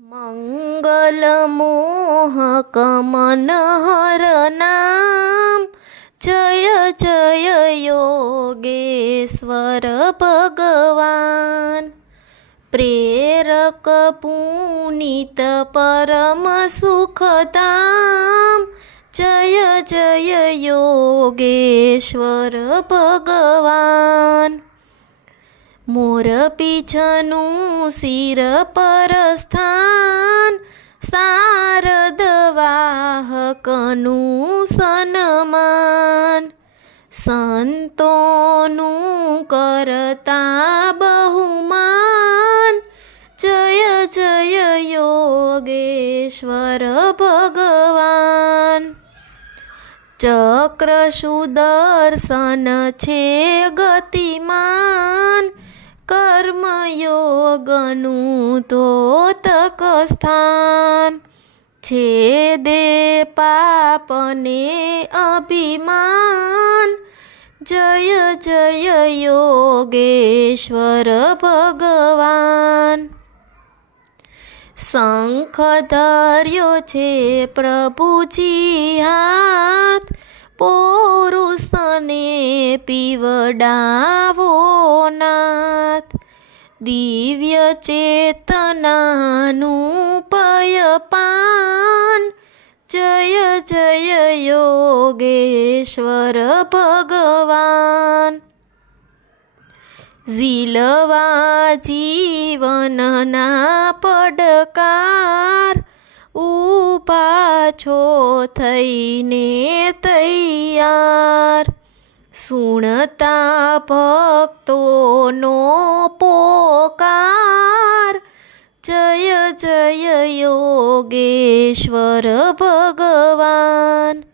મંગલ મોહક મનહર નામ જય જય યોગેશ્વર ભગવાન પ્રેરક પુનિત પરમ સુખતામ જય જય યોગેશ્વર ભગવાન મોર પીછનું શિર પર સ્થાન શારદ વાહકનું સન્માન. સંતોનું કરતા બહુમાન. જય જય યોગેશ્વર ભગવાન. ચક્ર સુદર્શન છે ગતિમાન. કર્મયોગનું તો સ્થાન છે દે પાપને અભિમાન. જય જય યોગેશ્વર ભગવાન. શંખ ધર્યો છે પ્રભુજી હાથ પોરુષને પીવડાવો નાથ. દિવ્ય ચેતનાનું પયપાન. જય જય યોગેશ્વર ભગવાન. ઝીલવા જીવનના પડકાર. ઊભા છો થઈને તૈયાર. સુણતા ભક્તોનો પોકાર. જય જય યોગેશ્વર ભગવાન.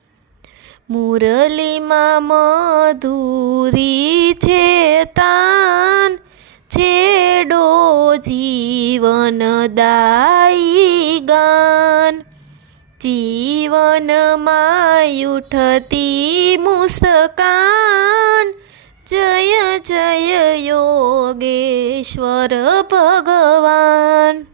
મુરલીમાં મધુરી છે તાન છેડો જીવનદાયી ગાન. જીવનમાં ઉઠતી મુસ્કાન. જય જય યોગેશ્વર ભગવાન.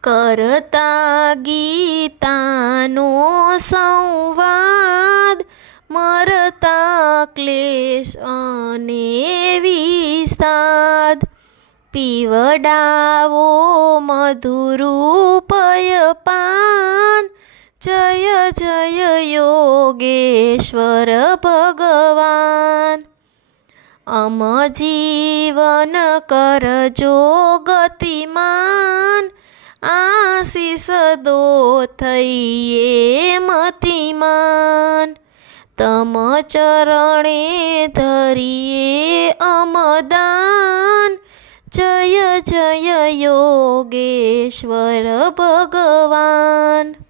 કરતા ગીતાનો સંવાદ મરતા ક્લેશ અને વિષાદ. પીવડાવો મધુરૂપય પાન. જય જય યોગેશ્વર ભગવાન. અમ જીવન કરજો ગતિમાન. આશીષ દો થઈએ મતિમાન. તમ ચરણે ધરીએ અમદાન. જય જય યોગેશ્વર ભગવાન.